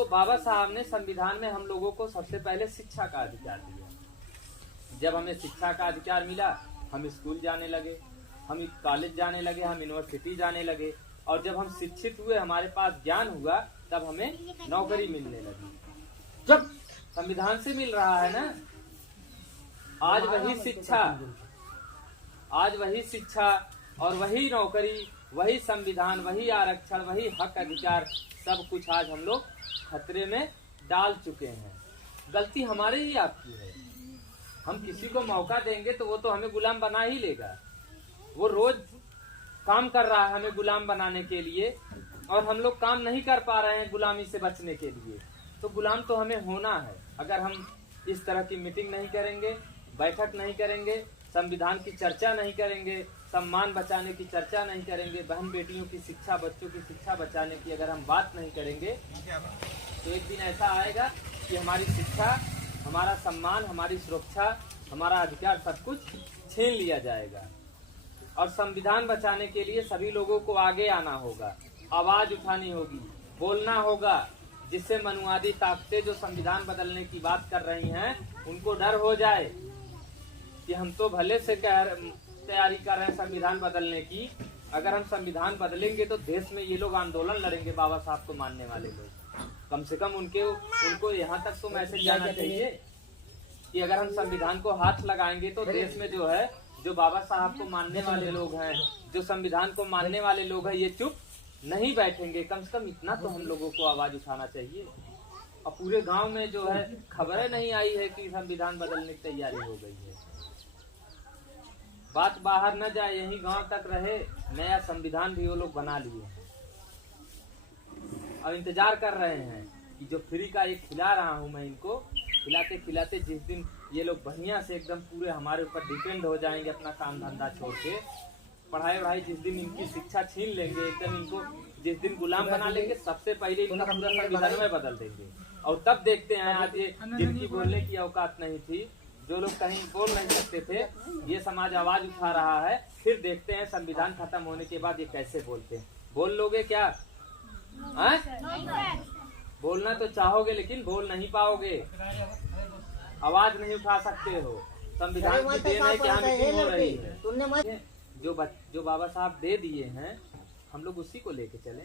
तो बाबा साहब ने संविधान में हम लोगों को सबसे पहले शिक्षा का अधिकार दिया। जब हमें शिक्षा का अधिकार मिला, हम स्कूल जाने लगे, हम कॉलेज जाने लगे, हम यूनिवर्सिटी जाने लगे, और जब हम शिक्षित हुए, हमारे पास ज्ञान हुआ, तब हमें नौकरी मिलने लगी। जब संविधान से मिल रहा है ना, आज वही शिक्षा और वही नौकरी, वही संविधान, वही आरक्षण, वही हक अधिकार, सब कुछ आज हम लोग खतरे में डाल चुके हैं। गलती हमारे ही आपकी है। हम किसी को मौका देंगे तो वो तो हमें गुलाम बना ही लेगा। वो रोज काम कर रहा है हमें गुलाम बनाने के लिए, और हम लोग काम नहीं कर पा रहे हैं गुलामी से बचने के लिए। तो गुलाम तो हमें होना है। अगर हम इस तरह की मीटिंग नहीं करेंगे, बैठक नहीं करेंगे, संविधान की चर्चा नहीं करेंगे, सम्मान बचाने की चर्चा नहीं करेंगे, बहन बेटियों की शिक्षा, बच्चों की शिक्षा बचाने की अगर हम बात नहीं करेंगे, तो एक दिन ऐसा आएगा कि हमारी शिक्षा, हमारा सम्मान, हमारी सुरक्षा, हमारा अधिकार, सब कुछ छीन लिया जाएगा। और संविधान बचाने के लिए सभी लोगों को आगे आना होगा, आवाज उठानी होगी, बोलना होगा, जिससे मनुवादी ताकतें जो संविधान बदलने की बात कर रही हैं, उनको डर हो जाए कि हम तो भले से तैयारी कर रहे हैं संविधान बदलने की। अगर हम संविधान बदलेंगे तो देश में ये लोग आंदोलन लड़ेंगे, बाबा साहब को मानने वाले लोग। कम से कम उनको यहाँ तक तो मैसेज जाना चाहिए कि अगर हम संविधान को हाथ लगाएंगे तो देश में जो है, जो बाबा साहब को मानने वाले लोग हैं, जो संविधान को मानने वाले लोग हैं, ये चुप नहीं बैठेंगे। कम से कम इतना तो हम लोगों को आवाज उठाना चाहिए। और पूरे गांव में जो है खबरें नहीं आई है कि संविधान बदलने की तैयारी हो गई है। बात बाहर न जाए, यही गांव तक रहे। नया संविधान भी वो लोग बना लिए हैं और इंतजार कर रहे हैं कि जो फ्री का एक खिला रहा हूं मैं, इनको खिलाते खिलाते जिस दिन ये लोग बढ़िया से एकदम पूरे हमारे ऊपर डिपेंड हो जाएंगे, अपना काम धंधा छोड़ के, पढ़ाई वढ़ाई, जिस दिन इनकी शिक्षा छीन लेंगे, एकदम इनको जिस दिन गुलाम बना लेंगे, सबसे पहले इनका पूरा संविधान में बदल देंगे। और तब देखते हैं, आज ये जिनकी बोलने की औकात नहीं थी, जो लोग कहीं बोल नहीं सकते थे, ये समाज आवाज उठा रहा है। फिर देखते हैं संविधान खत्म होने के बाद ये कैसे बोलते हैं। बोल लोगे क्या? बोलना तो चाहोगे लेकिन बोल नहीं पाओगे, आवाज नहीं उठा सकते हो। संविधान की देन है, क्या मीटिंग हो रही है, जो बाबा साहब दे दिए हैं, हम लोग उसी को लेके चले।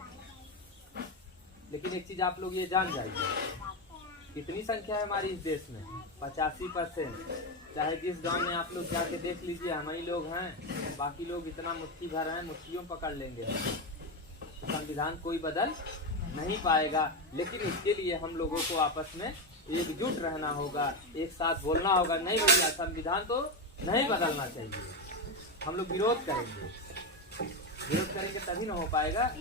लेकिन एक चीज आप लोग ये जान जाइए, कितनी संख्या है हमारी इस देश में, 85%। चाहे जिस गांव में आप लोग जाके देख लीजिए, हम ही लोग हैं, बाकी लोग इतना मुट्ठी भर हैं, मुट्ठियों पकड़ लेंगे। संविधान कोई बदल नहीं पाएगा। लेकिन इसके लिए हम लोगों को आपस में एकजुट रहना होगा, एक साथ बोलना होगा, नहीं भैया संविधान तो नहीं बदलना चाहिए। हम लोग विरोध करेंगे तभी ना हो पाएगा।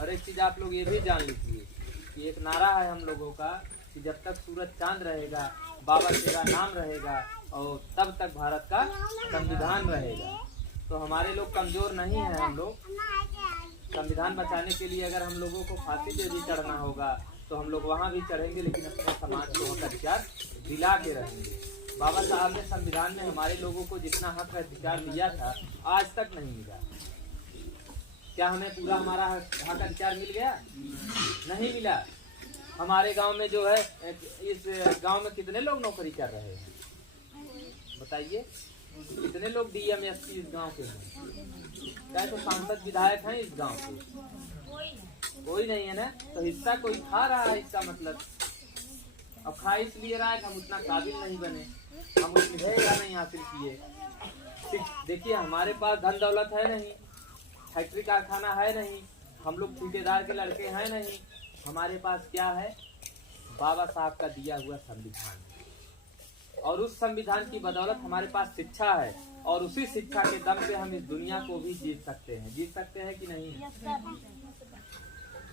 और एक चीज आप लोग ये भी जान लीजिए कि एक नारा है हम लोगों का कि जब तक सूरज चांद रहेगा, बाबा तेरा नाम रहेगा, और तब तक भारत का संविधान रहेगा। तो हमारे लोग कमजोर नहीं है। हम लोग संविधान बचाने के लिए अगर हम लोगों को फांसी पे भी चढ़ना होगा तो हम लोग वहाँ भी चढ़ेंगे, लेकिन अपने समाज को हक अधिकार दिला के रहेंगे। बाबा साहब ने संविधान में हमारे लोगों को जितना हक अधिकार दिया था, आज तक नहीं मिला। क्या हमें पूरा हमारा हक अधिकार मिल गया? नहीं मिला। हमारे गांव में जो है, इस गांव में कितने लोग नौकरी कर रहे हैं बताइए? कितने लोग डीएम एसपी इस गांव के हैं? क्या तो सांसद विधायक हैं इस गांव के? कोई नहीं है ना। तो हिस्सा कोई खा रहा है, इसका मतलब अब खा इसलिए रहा है कि हम उतना काबिल नहीं बने, हम उतनी शिक्षा नहीं हासिल किए। देखिए हमारे पास धन दौलत है नहीं, फैक्ट्री कारखाना है नहीं, हम लोग ठेकेदार के लड़के हैं नहीं। हमारे पास क्या है? बाबा साहब का दिया हुआ संविधान, और उस संविधान की बदौलत हमारे पास शिक्षा है, और उसी शिक्षा के दम पे हम इस दुनिया को भी जीत सकते हैं। जीत सकते हैं कि नहीं?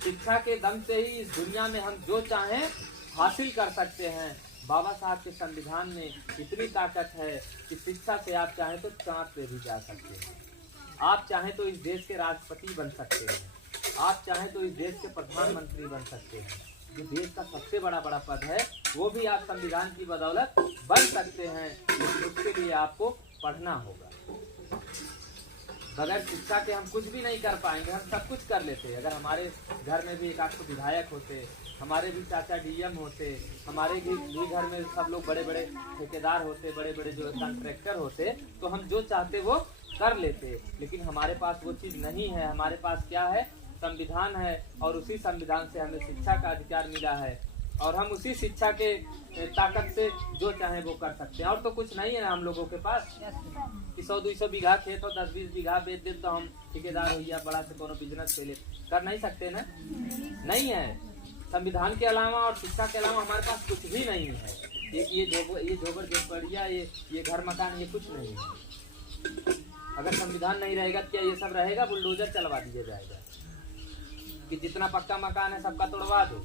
शिक्षा के दम से ही इस दुनिया में हम जो चाहें हासिल कर सकते हैं। बाबा साहब के संविधान में इतनी ताकत है कि शिक्षा से आप चाहें तो चांद पे भी जा सकते हैं, आप चाहें तो इस देश के राष्ट्रपति बन सकते हैं, आप चाहें तो इस देश के प्रधानमंत्री बन सकते हैं। जो देश का सबसे बड़ा पद है, वो भी आप संविधान की बदौलत बन सकते हैं। लेकिन उसके लिए आपको पढ़ना होगा। बगैर शिक्षा के हम कुछ भी नहीं कर पाएंगे। हम सब कुछ कर लेते। अगर हमारे घर में भी एक आध विधायक होते, हमारे भी चाचा डीएम होते, हमारे भी घर में सब लोग बड़े बड़े ठेकेदार होते, बड़े बड़े जो कॉन्ट्रैक्टर होते, तो हम जो चाहते वो कर लेते। लेकिन हमारे पास वो चीज नहीं है। हमारे पास क्या है? संविधान है, और उसी संविधान से हमें शिक्षा का अधिकार मिला है, और हम उसी शिक्षा के ताकत से जो चाहे वो कर सकते हैं। और तो कुछ नहीं है ना हम लोगों के पास कि 100-200 बीघा खेत और 10-20 बीघा बेच दे तो हम ठेकेदार हो या बड़ा से कोनो बिजनेस पे ले कर नहीं सकते ना। नहीं है। संविधान के अलावा और शिक्षा के अलावा हमारे पास कुछ भी नहीं है। ये झोपड़ झोपड़िया, ये घर मकान, ये कुछ नहीं है। अगर संविधान नहीं रहेगा क्या ये सब रहेगा? बुलडोजर चलवा दिया जाएगा कि जितना पक्का मकान है सबका तोड़वा दो।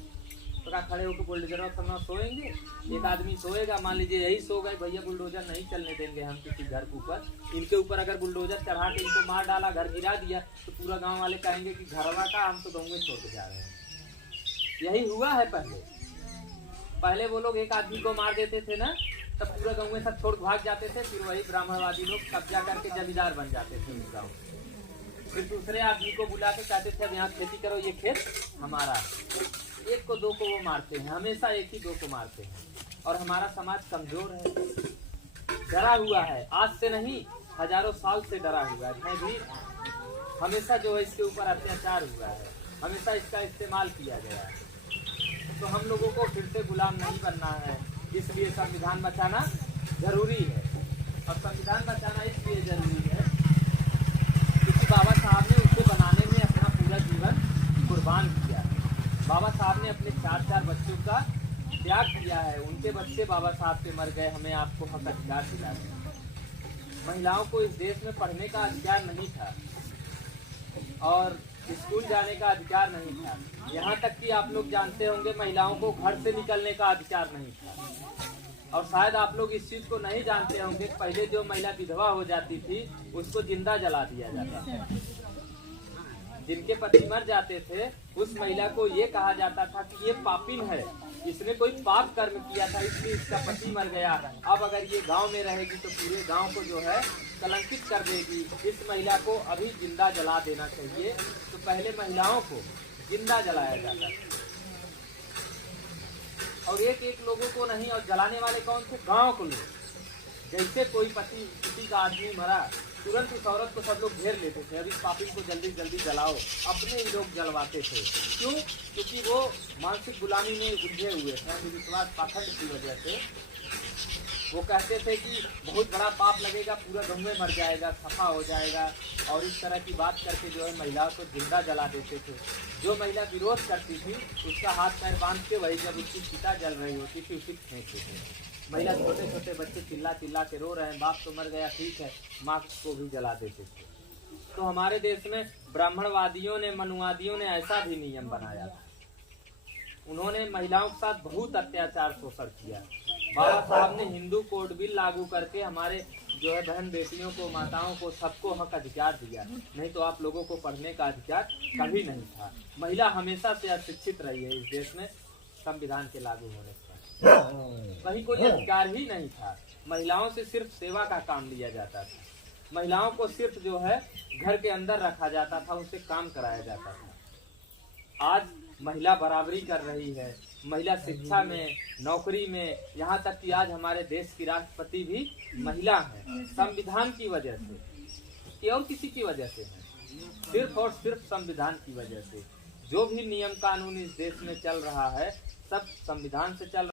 तो क्या खड़े होकर बुलडोजर सब सोएंगे? एक आदमी सोएगा, मान लीजिए यही सो गए, भैया बुलडोजर नहीं चलने देंगे हम किसी घर के ऊपर। इनके ऊपर अगर बुलडोजर चढ़ा के इनको मार डाला, घर गिरा दिया, तो पूरा गांव वाले कहेंगे कि घरवा का, हम तो गाँव में छोड़ के जा रहे हैं। यही हुआ है पहले वो लोग एक आदमी को मार देते थे ना, तब पूरा गाँव में सब छोड़ भाग जाते थे। फिर वही ब्राह्मणवादी लोग कब्जा करके जमींदार बन जाते थे उस गाँव। फिर दूसरे आदमी को बुला के कहते थे यहाँ खेती करो, ये खेत हमारा। एक को दो को वो मारते हैं, हमेशा एक ही दो को मारते हैं। और हमारा समाज कमजोर है, डरा हुआ है। आज से नहीं, हजारों साल से डरा हुआ है। भी हमेशा जो है इसके ऊपर अत्याचार हुआ है, हमेशा इसका इस्तेमाल किया गया है। तो हम लोगों को फिर से गुलाम नहीं बनना है, इसलिए संविधान बचाना जरूरी है। और संविधान बचाना इसलिए जरूरी है क्योंकि बाबा साहब ने उसे बनाने में अपना पूरा जीवन कुर्बान किया है। बाबा साहब ने अपने 4 बच्चों का त्याग किया है। उनके बच्चे बाबा साहब के मर गए, हमें आपको हक अधिकार दिला दिया। महिलाओं को इस देश में पढ़ने का अधिकार नहीं था और स्कूल जाने का अधिकार नहीं था। यहाँ तक कि आप लोग जानते होंगे महिलाओं को घर से निकलने का अधिकार नहीं था। और शायद आप लोग इस चीज को नहीं जानते होंगे, पहले जो महिला विधवा हो जाती थी उसको जिंदा जला दिया जाता था। जिनके पति मर जाते थे उस महिला को ये कहा जाता था कि ये पापिन है, इसने कोई पाप कर्म किया था इसलिए इसका पति मर गया। अब अगर ये गांव में रहेगी तो पूरे गांव को जो है कलंकित कर देगी। इस महिला को अभी जिंदा जला देना चाहिए। तो पहले महिलाओं को जिंदा जलाया जाता था, और एक लोगों को नहीं। और जलाने वाले कौन थे? गांव को लोग। जैसे कोई पति किसी का आदमी मरा, तुरंत उस औरत को सब लोग घेर लेते थे, अभी पापिन को जल्दी जल्दी जलाओ। अपने ही लोग जलवाते थे। क्यों? क्योंकि वो मानसिक गुलामी में उलझे हुए थे, अंधविश्वास पाखंड की वजह से। वो कहते थे कि बहुत बड़ा पाप लगेगा, पूरा गाँव में मर जाएगा, सफा हो जाएगा। और इस तरह की बात करके जो है महिलाओं को जिंदा जला देते थे। जो महिला विरोध करती थी उसका हाथ पैर बांध के वही जब उसकी चिता जल रही होती थी उसी फेंकते थे। महिला, छोटे छोटे बच्चे चिल्ला चिल्ला के रो रहे हैं, बाप तो मर गया, ठीक है, माँ को भी जला देते थे। तो हमारे देश में ब्राह्मणवादियों ने, मनुवादियों ने ऐसा भी नियम बनाया था। उन्होंने महिलाओं के साथ बहुत अत्याचार शोषण किया। बाबा साहब ने हिंदू कोड बिल लागू करके हमारे जो है बहन बेटियों को, माताओं को, सबको हक अधिकार दिया। नहीं तो आप लोगों को पढ़ने का अधिकार कभी नहीं था। महिला हमेशा से अशिक्षित रही है इस देश में। संविधान के लागू होने पर कहीं कोई अधिकार ही नहीं था। महिलाओं से सिर्फ सेवा का काम लिया जाता था। महिलाओं को सिर्फ जो है घर के अंदर रखा जाता था, उनसे काम कराया जाता था। आज महिला बराबरी कर रही है, महिला शिक्षा में, नौकरी में, यहाँ तक कि आज हमारे देश की राष्ट्रपति भी महिला है। संविधान की वजह से, कि और किसी की वजह से है, सिर्फ और सिर्फ संविधान की वजह से। जो भी नियम कानून इस देश में चल रहा है सब संविधान से चल